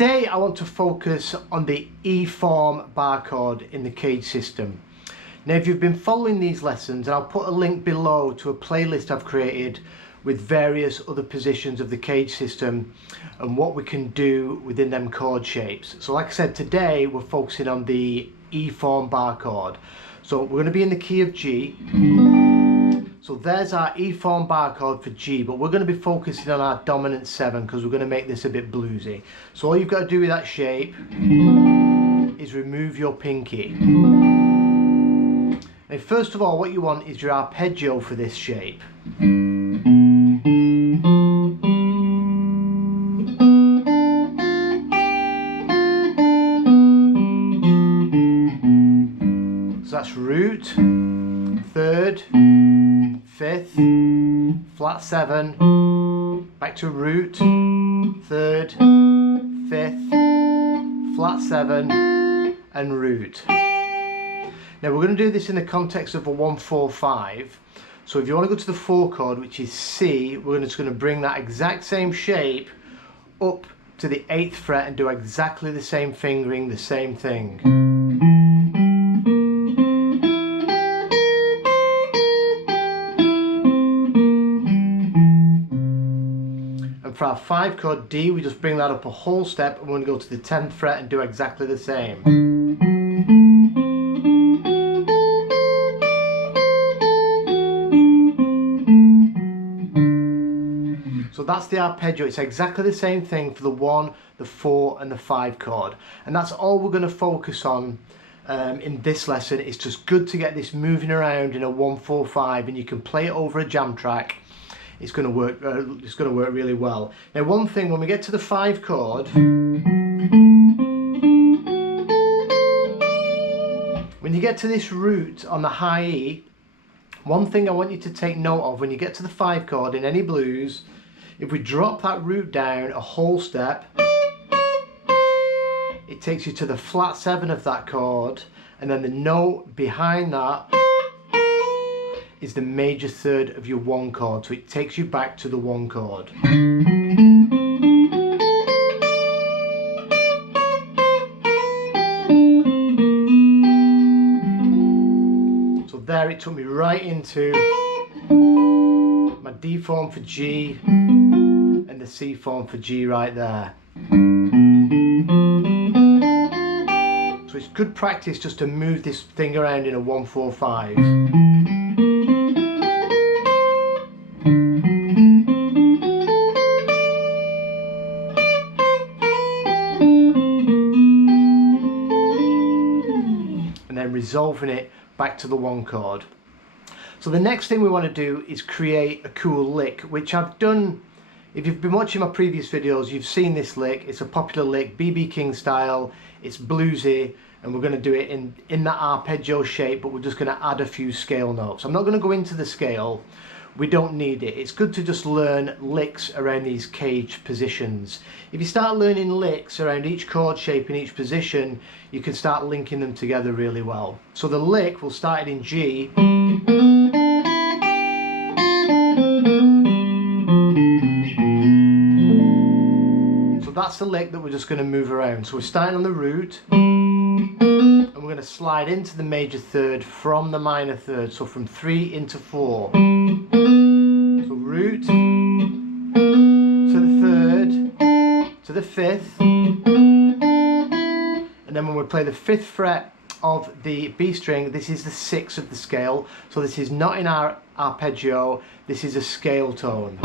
Today I want to focus on the E form bar chord in the CAGED system. Now if you've been following these lessons, and I'll put a link below to a playlist I've created with various other positions of the CAGED system and what we can do within them chord shapes. So like I said, today we're focusing on the E form bar chord. So we're going to be in the key of G. So there's our E form bar chord for G, but we're going to be focusing on our dominant 7 because we're going to make this a bit bluesy. So all you've got to do with that shape is remove your pinky. Now first of all, what you want is your arpeggio for this shape. So that's root, 3rd, 5th, flat 7, back to root, 3rd, 5th, flat 7 and root. Now we're going to do this in the context of a 1-4-5. So if you want to go to the 4 chord, which is C, we're just going to bring that exact same shape up to the 8th fret and do exactly the same fingering, the same thing. For our 5 chord D, we just bring that up a whole step and we're going to go to the 10th fret and do exactly the same. So that's the arpeggio. It's exactly the same thing for the 1, the 4 and the 5 chord. And that's all we're going to focus on in this lesson. It's just good to get this moving around in a 1-4-5 and you can play it over a jam track. It's going to work. It's going to work really well. Now, one thing when we get to the 5 chord, when you get to this root on the high E, one thing I want you to take note of when you get to the 5 chord in any blues, if we drop that root down a whole step, it takes you to the flat 7 of that chord, and then the note behind that is the major 3rd of your 1 chord, so it takes you back to the 1 chord. So there it took me right into my D form for G and the C form for G right there. So it's good practice just to move this thing around in a 1-4-5. And then resolving it back to the 1 chord. So the next thing we want to do is create a cool lick, which I've done. If you've been watching my previous videos, you've seen this lick. It's a popular lick, B.B. King style. It's bluesy, and we're going to do it in that arpeggio shape, but we're just going to add a few scale notes. I'm not going to go into the scale. We don't need it. It's good to just learn licks around these CAGED positions. If you start learning licks around each chord shape in each position, you can start linking them together really well. So the lick, we'll start it in G. So that's the lick that we're just going to move around. So we're starting on the root, and we're going to slide into the major 3rd from the minor 3rd, so from 3 into 4. So root to the 3rd to the 5th, and then when we play the 5th fret of the B string, this is the 6th of the scale, so this is not in our arpeggio, this is a scale tone.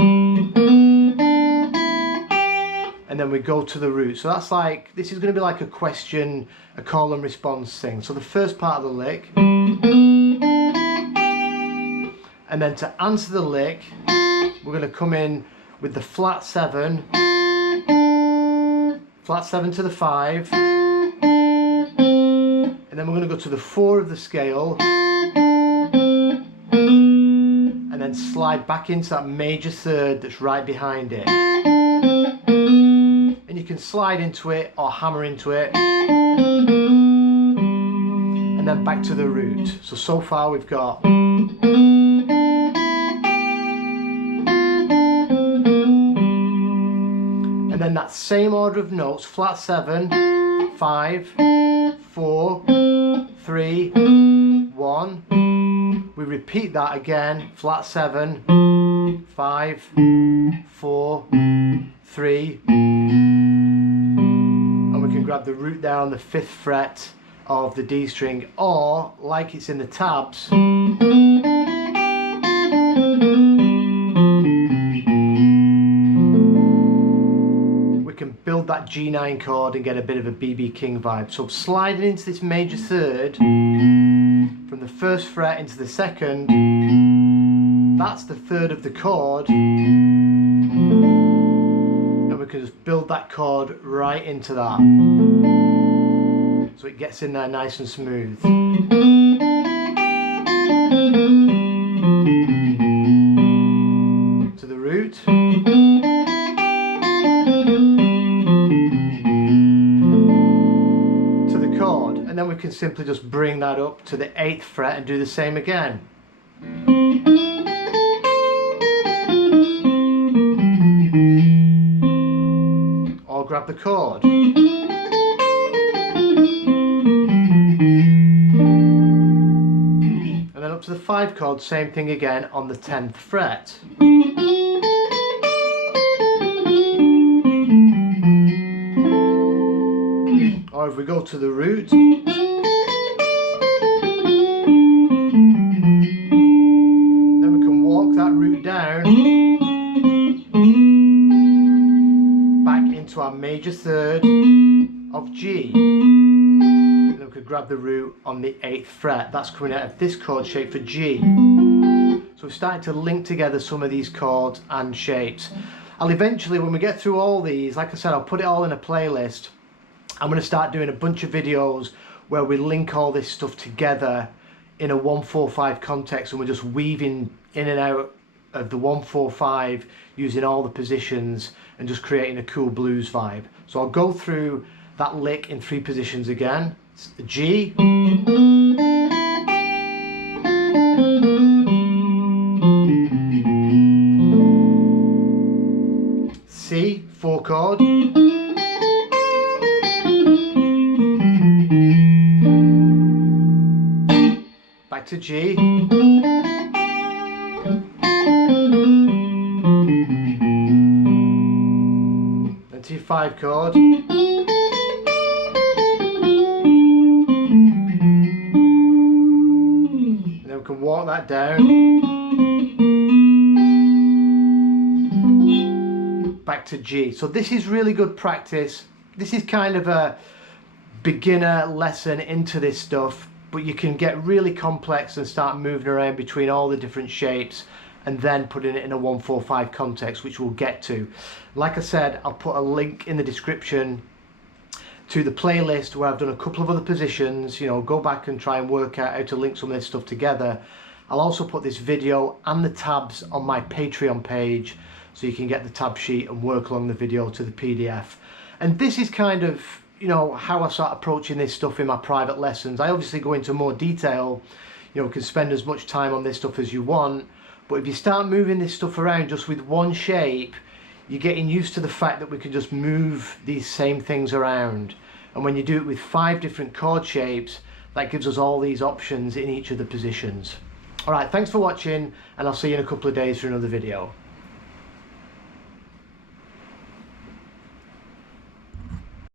And then we go to the root. So that's like, this is going to be like a question, a call and response thing. So the first part of the lick, and then to answer the lick, we're going to come in with the flat 7 to the 5, and then we're going to go to the 4 of the scale, and then slide back into that major 3rd that's right behind it. And you can slide into it or hammer into it, and then back to the root. So far we've got then that same order of notes, flat 7, 5, 4, 3, 1. We repeat that again, flat 7, 5, 4, 3. And we can grab the root there on the 5th fret of the D string, or like it's in the tabs, we can build that G9 chord and get a bit of a B.B. King vibe. So sliding into this major third from the 1st fret into the 2nd, that's the 3rd of the chord, and we can just build that chord right into that, so it gets in there nice and smooth. To the root, to the chord, and then we can simply just bring that up to the 8th fret and do the same again. Or grab the chord. And then up to the 5 chord, same thing again on the 10th fret. Or if we go to the root, then we can walk that root down back into our major third of G. And then we could grab the root on the 8th fret. That's coming out of this chord shape for G. So we're starting to link together some of these chords and shapes. I'll eventually, when we get through all these, like I said, I'll put it all in a playlist. I'm going to start doing a bunch of videos where we link all this stuff together in a 1-4-5 context, and we're just weaving in and out of the 1-4-5 using all the positions and just creating a cool blues vibe. So I'll go through that lick in 3 positions again. It's the G, C, 4 chord, back to G, then to your 5 chord, and then we can walk that down, back to G. So this is really good practice. This is kind of a beginner lesson into this stuff, but you can get really complex and start moving around between all the different shapes and then putting it in a 1-4-5 context, which we'll get to. Like I said, I'll put a link in the description to the playlist where I've done a couple of other positions. You know, go back and try and work out how to link some of this stuff together. I'll also put this video and the tabs on my Patreon page, so you can get the tab sheet and work along the video to the PDF. And this is kind of, you know, how I start approaching this stuff in my private lessons. I obviously go into more detail, you know, can spend as much time on this stuff as you want, but if you start moving this stuff around just with one shape, you're getting used to the fact that we can just move these same things around. And when you do it with 5 different chord shapes, that gives us all these options in each of the positions. Alright, thanks for watching, and I'll see you in a couple of days for another video.